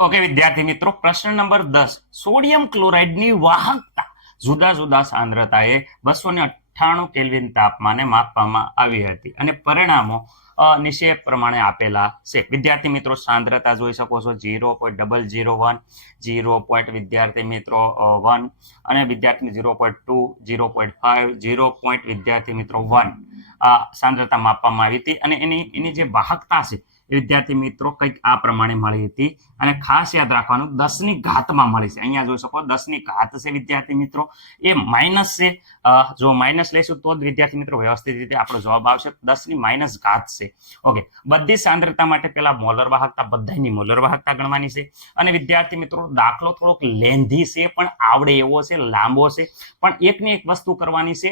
Okay વિદ્યાર્થી મિત્રો, પ્રશ્ન નંબર 10, સોડિયમ ક્લોરાઇડની વાહકતા જુદા જુદા સાંદ્રતાએ 298 કેલ્વિન તાપમાને માપવામાં આવી હતી અને પરિણામો નીચે પ્રમાણે આપેલા છે. વિદ્યાર્થી મિત્રો, સાંદ્રતા જોઈ શકો છો 0.001, 0. વિદ્યાર્થી મિત્રો 1 અને વિદ્યાર્થી 0.2, 0.5, 0. વિદ્યાર્થી મિત્રો 1 સાંદ્રતા માપવામાં આવી હતી અને એની જે વાહકતા છે વિદ્યાર્થી મિત્રો કંઈક આ પ્રમાણે મળી હતી. અને ખાસ યાદ રાખવાનું 10 ની ઘાતમાં મળી છે. અહીંયા જોઈ શકો 10 ની ઘાત છે વિદ્યાર્થી મિત્રો, એ માઇનસ છે. જો માઇનસ લઈશું તો જ વિદ્યાર્થી મિત્રો વ્યવસ્થિત રીતે આપણો જવાબ આવશે. 10 ની માઇનસ ઘાત છે. ઓકે, બધી સાંદ્રતા માટે પેલા મોલર વાહકતા, બધાની મોલર વાહકતા ગણવાની છે. અને વિદ્યાર્થી મિત્રો દાખલો થોડોક લેન્ધી છે પણ આવડે એવો છે, લાંબો છે, પણ એકની એક વસ્તુ કરવાની છે.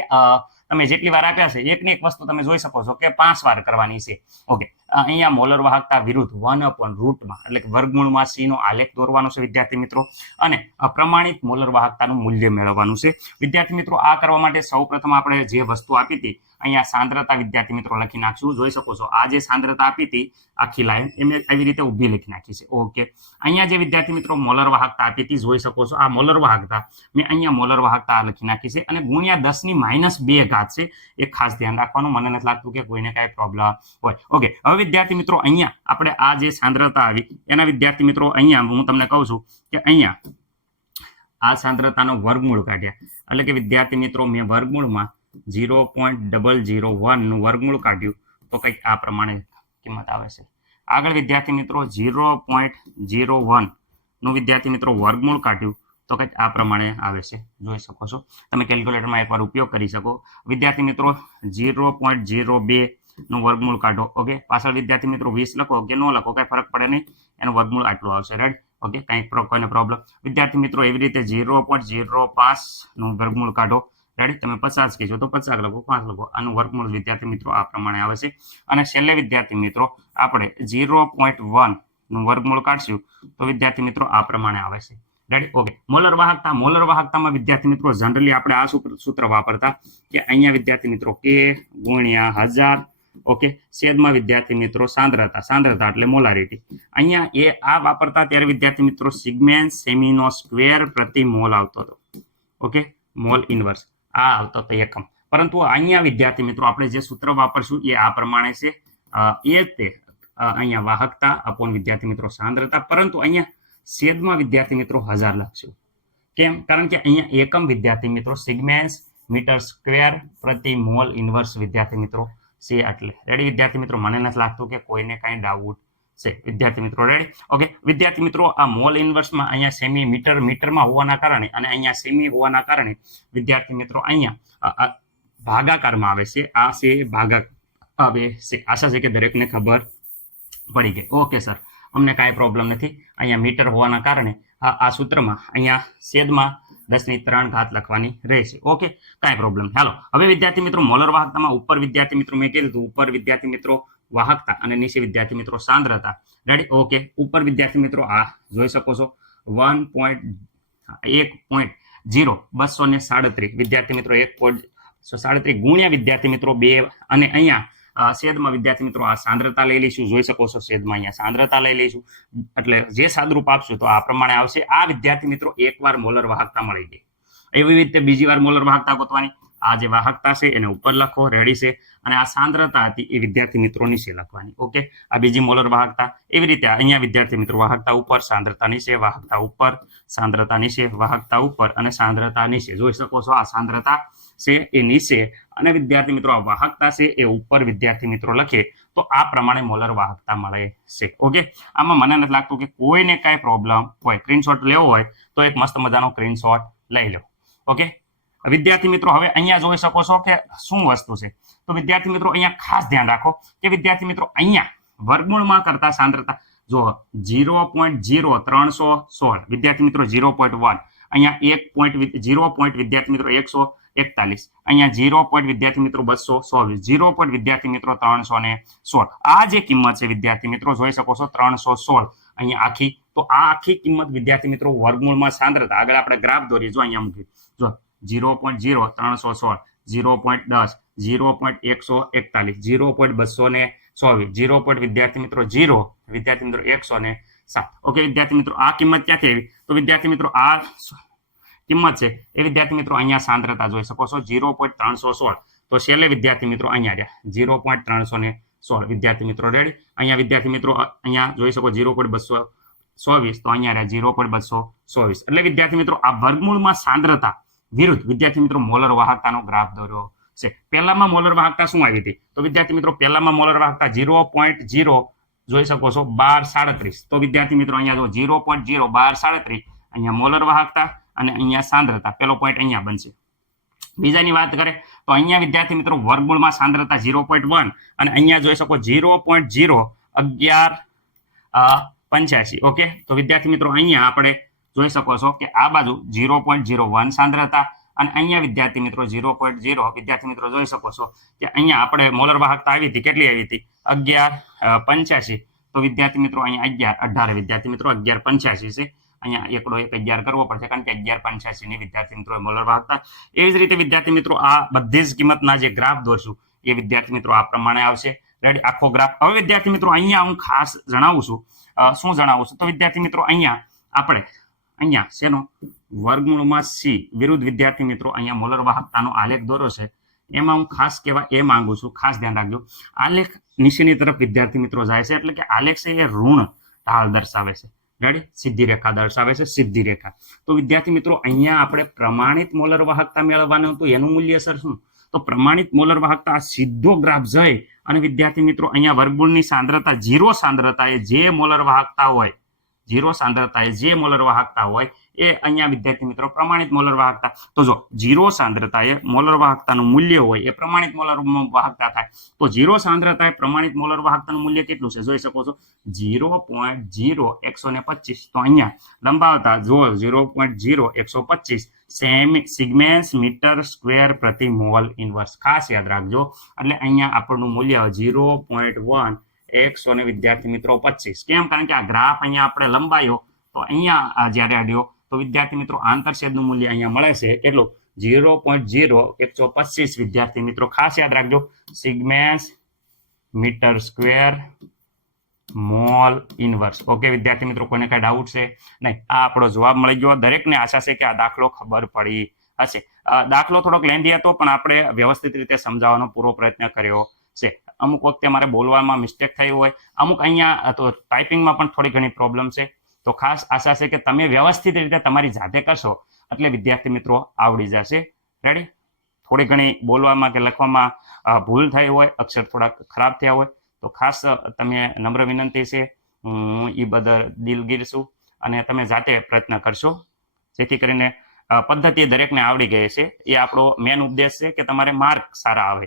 તમે જેટલી વાર આપ્યા છે એકની એક વસ્તુ તમે જોઈ શકો છો કે 5 વાર કરવાની છે. ઓકે, અહીંયા મોલર વાહકતા વિરુદ્ધ 1/√માં એટલે કે વર્ગમૂળમાં c નો આલેખ દોરવાનો છે વિદ્યાર્થી મિત્રો, અને પ્રમાણિત મોલર વાહકતાનું મૂલ્ય મેળવવાનું છે. વિદ્યાર્થી મિત્રો, આ કરવા માટે સૌપ્રથમ આપણે જે વસ્તુ આપી હતી અહીંયા સાંદ્રતા વિદ્યાર્થી મિત્રો લખી નાખશું. જોઈ શકો છો આ જે સાંદ્રતા આપી હતી આખી લાઈન એ મેં આવી રીતે ઊભી લખી નાખી છે. ઓકે, અહીંયા જે વિદ્યાર્થી મિત્રો મોલર વાહકતા આપી હતી જોઈ શકો છો આ મોલર વાહકતા મેં અહીંયા મોલર વાહકતા લખી નાખી છે અને ગુણ્યા 10 ની -2 ઘાત છે. એ ખાસ ધ્યાન રાખવાનું, મને નથી લાગતું કે કોઈને કાંઈ પ્રોબ્લેમ હોય. ઓકે, હવે વિદ્યાર્થી મિત્રો અહીંયા આપણે આ જે સાંદ્રતા આવી એના વિદ્યાર્થી મિત્રો અહીંયા હું તમને કહું છું કે અહીંયા આ સાંદ્રતાનો વર્ગમૂળ કાઢ્યા એટલે કે વિદ્યાર્થી મિત્રો મેં વર્ગમૂળમાં 0.001 નું વર્ગમૂળ કાઢ્યું તો કંઈક આ પ્રમાણે કિંમત આવે છે. આગળ વિદ્યાર્થી મિત્રો 0.01 નું વિદ્યાર્થી મિત્રો વર્ગમૂળ કાઢ્યું તો કંઈક આ પ્રમાણે આવે છે. જોઈ શકો છો, તમે કેલ્ક્યુલેટરમાં એકવાર ઉપયોગ કરી શકો. વિદ્યાર્થી મિત્રો 0.02 નું વર્ગમૂળ કાઢો. ઓકે, પાછળ વિદ્યાર્થી મિત્રો 20 લખો કે ન લખો કઈ ફરક પડે નહીં, એનું વર્ગમૂળ આટલું આવશે. રાઈટ? ઓકે, કોઈને પ્રોબ્લેમ? વિદ્યાર્થી મિત્રો એવી રીતે 0.05 નું વર્ગમૂળ કાઢો. રેડી? તમે 50 કહેશો તો 50 લખો, 5 લખો. આનું વર્ગમૂળ વિદ્યાર્થી મિત્રો આ પ્રમાણે આવે છે. અને છેલ્લે વિદ્યાર્થી મિત્રો આપણે 0.1 નું વર્ગમૂળ કાઢશું તો વિદ્યાર્થી મિત્રો આ પ્રમાણે આવે છે. રેડી? ઓકે, મોલર વાહકતામાં વિદ્યાર્થી મિત્રો જનરલી આપણે આ સૂત્ર વાપરતા કે અહીંયા વિદ્યાર્થી મિત્રો k ગુણ્યા 1000. ઓકે, છેદમાં વિદ્યાર્થી મિત્રો સાંદ્રતા એટલે મોલારિટી. અહીંયા એ આ વાપરતા ત્યારે વિદ્યાર્થી મિત્રો સિગ્મેન્સ સેમીનો સ્ક્વેર પ્રતિ મોલ આવતો હતો. ઓકે, મોલ ઇન્વર્સ આ આવતો હતો એકમ. પરંતુ અહીંયા વિદ્યાર્થી મિત્રો આપણે જે સૂત્ર વાપરશું એ આ પ્રમાણે છે. એ તે અહીંયા વાહકતા અપોન વિદ્યાર્થી મિત્રો સાંદ્રતા, પરંતુ અહીંયા છેદમાં વિદ્યાર્થી મિત્રો 1000 લખશું. કેમ? કારણ કે અહીંયા એકમ વિદ્યાર્થી મિત્રો સિગ્મેન્સ મીટર સ્ક્વેર પ્રતિ મોલ ઇન્વર્સ વિદ્યાર્થી મિત્રો છે. એટલે રેડી વિદ્યાર્થી મિત્રો? મને નથી લાગતું કે કોઈને કાંઈ ડાઉટ છે વિદ્યાર્થી મિત્રો. રેડી? ઓકે, વિદ્યાર્થી મિત્રો આ મોલ ઇન્વર્સમાં અહીંયા સેમી મીટરમાં હોવાના કારણે અને અહીંયા સેમી હોવાના કારણે વિદ્યાર્થી મિત્રો અહીંયા ભાગાકારમાં આવે છે. આ છે ભાગાકાર આવે છે. આશા છે કે દરેકને ખબર પડી ગઈ. ઓકે સર, અમને કાંઈ પ્રોબ્લેમ નથી. અહીંયા મીટર હોવાના કારણે આ સૂત્રમાં અહીંયા છેદમાં 10 ની 3 ઘાત લખવાની રહેશે. ઓકે, કાંઈ પ્રોબ્લેમ. ચાલો હવે વિદ્યાર્થી મિત્રો મોલર વાહકતામાં ઉપર વિદ્યાર્થી મિત્રો મેં કીધું ઉપર વિદ્યાર્થી મિત્રો વાહકતા અને નીચે વિદ્યાર્થી મિત્રો સાંદ્રતા. રેડી? ઓકે, ઉપર વિદ્યાર્થી મિત્રો આ જોઈ શકો છો 1.237 વિદ્યાર્થી મિત્રો 1.37 ગુણ્યા વિદ્યાર્થી મિત્રો 2 અને અહીંયા છેદમાં વિદ્યાર્થી મિત્રો આ સાંદ્રતા લઈ લઈશું. જોઈ શકો છો છેદમાં અહીંયા સાંદ્રતા લઈ લઈશું એટલે જે સાદરૂપ આપશું તો આ પ્રમાણે આવશે. આ વિદ્યાર્થી મિત્રો એકવાર મોલર વાહકતા મળી ગઈ. એવી રીતે બીજી વાર મોલર વાહકતા ગોતવાની. આ જે વાહકતા છે એને ઉપર લખો, રેડી છે, અને આ સાંદ્રતા હતી એ વિદ્યાર્થી મિત્રો નીચે લખવાની. ઓકે, આ બીજી મોલર વાહકતા. એવી રીતે અહીંયા વિદ્યાર્થી મિત્રો વાહકતા ઉપર, સાંદ્રતા નીચે, વાહકતા ઉપર, સાંદ્રતા નીચે, વાહકતા ઉપર અને સાંદ્રતા નીચે. જોઈ શકો છો આ સાંદ્રતા છે એ નીચે અને વિદ્યાર્થી મિત્રો આ વાહકતા છે એ ઉપર વિદ્યાર્થી મિત્રો લખે તો આ પ્રમાણે મોલર વાહકતા મળે છે. ઓકે, આમાં મને નથી લાગતું કે કોઈને કાંઈ પ્રોબ્લેમ હોય. સ્ક્રીનશોટ લેવો હોય તો એક મસ્ત મજાનો સ્ક્રીનશોટ લઈ લો. ઓકે વિદ્યાર્થી મિત્રો, હવે અહીંયા જોઈ શકો છો કે શું વસ્તુ છે. તો વિદ્યાર્થી મિત્રો અહીંયા ખાસ ધ્યાન રાખો કે વિદ્યાર્થી મિત્રો અહીંયા વર્ગમૂળમાં કરતા સાંદ્રતા જો 0.0316 વિદ્યાર્થી મિત્રો 0.1 અહીંયા 1 વિદ્યાર્થી મિત્રો 141, અહીંયા 0 વિદ્યાર્થી મિત્રો 224, 0 વિદ્યાર્થી મિત્રો 316. આ જે કિંમત છે વિદ્યાર્થી મિત્રો જોઈ શકો છો 316 અહીંયા આખી. તો આ આખી કિંમત વિદ્યાર્થી મિત્રો વર્ગમૂળમાં સાંદ્રતા. આગળ આપણે ગ્રાફ દોરીએ. જો અહીંયા મૂકી જો 0.0316, 0.10, 0.141, 0.224, 0 વિદ્યાર્થી મિત્રો 0 વિદ્યાર્થી મિત્રો 146, 7. ઓકે વિદ્યાર્થી મિત્રો, આ કિંમત ક્યાંથી આવી? તો વિદ્યાર્થી મિત્રો આ કિંમત છે એ વિદ્યાર્થી મિત્રો અહીંયા સાંદ્રતા જોઈ શકો છો 0.316. તો છેલ્લે વિદ્યાર્થી મિત્રો અહીંયા રહ્યા 0.316 વિદ્યાર્થી મિત્રો રેડી. અહીંયા વિદ્યાર્થી મિત્રો અહીંયા જોઈ શકો 0.224, તો અહીંયા રહ્યા 0.224. એટલે વિદ્યાર્થી મિત્રો આ વર્ગમૂળમાં સાંદ્રતા વિરુદ્ધ વિદ્યાર્થી મિત્રો મોલર વાહકતાનો ગ્રાફ દોર્યો છે. પહેલામાં મોલર વાહકતા શું આવી હતી? તો વિદ્યાર્થી મિત્રો પહેલામાં મોલર વાહકતા 0.0 જોઈ શકો છો 1237. તો વિદ્યાર્થી મિત્રો અહીંયા જો 0.01237 અહીંયા મોલર વાહકતા અને અહીંયા સાંદ્રતા. પહેલો પોઈન્ટ અહીંયા બનશે. બીજાની વાત કરે તો અહીંયા વિદ્યાર્થી મિત્રો વર્ગમૂળમાં સાંદ્રતા 0.1 અને અહીંયા જોઈ શકો 0.01185. ઓકે, તો વિદ્યાર્થી મિત્રો અહીંયા આપણે જોઈ શકો છો કે આ બાજુ 0.01 સાંદ્રતા અને અહીંયા વિદ્યાર્થી મિત્રો 0.0 વિદ્યાર્થી મિત્રો જોઈ શકો છો કે અહીંયા આપણે મોલર વાહકતા આવી હતી. કેટલી આવી હતી? 1185. તો વિદ્યાર્થી મિત્રો અહીંયા 1118 વિદ્યાર્થી મિત્રો 1185 છે. અહીંયા એકડો 11 કરવો પડશે કારણ કે 1185 ની વિદ્યાર્થી મિત્રો મોલર વાહકતા. એવી જ રીતે વિદ્યાર્થી મિત્રો આ બધી જ કિંમતના જે ગ્રાફ દોરશું એ વિદ્યાર્થી મિત્રો આ પ્રમાણે આવશે. રેડી, આખો ગ્રાફ. હવે વિદ્યાર્થી મિત્રો અહીંયા હું ખાસ જણાવું છું. શું જણાવું છું? તો વિદ્યાર્થી મિત્રો અહીંયા આપણે અહીંયા શેનો વર્ગમૂળમાં સી વિરુદ્ધ વિદ્યાર્થી મિત્રો અહીંયા મોલર વાહકતાનો આલેખ દોરો છે. એમાં હું ખાસ કહેવા એ માંગુ છું, ખાસ ધ્યાન રાખજો, આલેખ નીચેની તરફ વિદ્યાર્થી મિત્રો જાય છે. એટલે કે આલેખ છે એ ઋણ ઢાળ દર્શાવે છે. રેડી, સીધી રેખા દર્શાવે છે, સીધી રેખા. તો વિદ્યાર્થી મિત્રો અહીંયા આપણે પ્રમાણિત મોલર વાહકતા મેળવવાનું હતું. એનું મૂલ્ય સર શું? તો પ્રમાણિત મોલર વાહકતા આ સીધો ગ્રાફ જઈ અને વિદ્યાર્થી મિત્રો અહીંયા વર્ગમૂળની સાંદ્રતા 0 સાંદ્રતાએ જે મોલર વાહકતા હોય, 0 સાંદ્રતાએ જે મોલર વાહકતા હોય એ અહીંયા વિદ્યાર્થી મિત્રો પ્રમાણિત મોલર વાહકતા. તો જો 0 સાંદ્રતાએ મોલર વાહકતાનું મૂલ્ય હોય એ પ્રમાણિત મોલર વાહકતા થાય. તો 0 સાંદ્રતાએ પ્રમાણિત મોલર વાહકતાનું મૂલ્ય કેટલું છે? જોઈ શકો છો 0.0125. તો અહીંયા લંબાવતા જો 0.0125 સિગમેન્સ મીટર સ્ક્વેર પ્રતિ મોલ ઇન્વર્સ. ખાસ યાદ રાખજો. એટલે અહીંયા આપણનું મૂલ્ય 0.1 વિદ્યાર્થી મિત્રો 25. કેમ? કારણ કે આ ગ્રાફ અહીંયા આપણે લંબાયો તો અહીંયા જ્યારે આડ્યો તો વિદ્યાર્થી મિત્રો આંતરછેદનું મૂલ્ય અહીંયા મળે છે કેટલું? 0.0125 વિદ્યાર્થી મિત્રો. ખાસ યાદ રાખજો, siemens metre square mol inverse. Okay વિદ્યાર્થી મિત્રો, કોઈને કઈ ડાઉટ છે? નહીં. આ આપણો જવાબ મળી ગયો. દરેકને આશા છે કે આ દાખલો ખબર પડી હશે. દાખલો થોડોક લેન્ધી હતો પણ આપણે વ્યવસ્થિત રીતે સમજાવવાનો પૂરો પ્રયત્ન કર્યો છે. અમુક વખતે મારે બોલવામાં મિસ્ટેક થઈ હોય, અમુક અહીંયા તો ટાઈપિંગમાં પણ થોડી ઘણી પ્રોબ્લેમ છે. તો ખાસ આશા છે કે તમે વ્યવસ્થિત રીતે તમારી જાતે કરશો એટલે વિદ્યાર્થી મિત્રો આવડી જશે. રેડી, થોડી ઘણી બોલવામાં કે લખવામાં ભૂલ થઈ હોય, અક્ષર થોડાક ખરાબ થયા હોય તો ખાસ તમે નમ્ર વિનંતી છે, હું એ બદલ દિલગીર છું અને તમે જાતે પ્રયત્ન કરશો જેથી કરીને પદ્ધતિ દરેકને આવડી ગઈ છે. એ આપણો મેન ઉદ્દેશ છે કે તમારે માર્ક સારા આવે.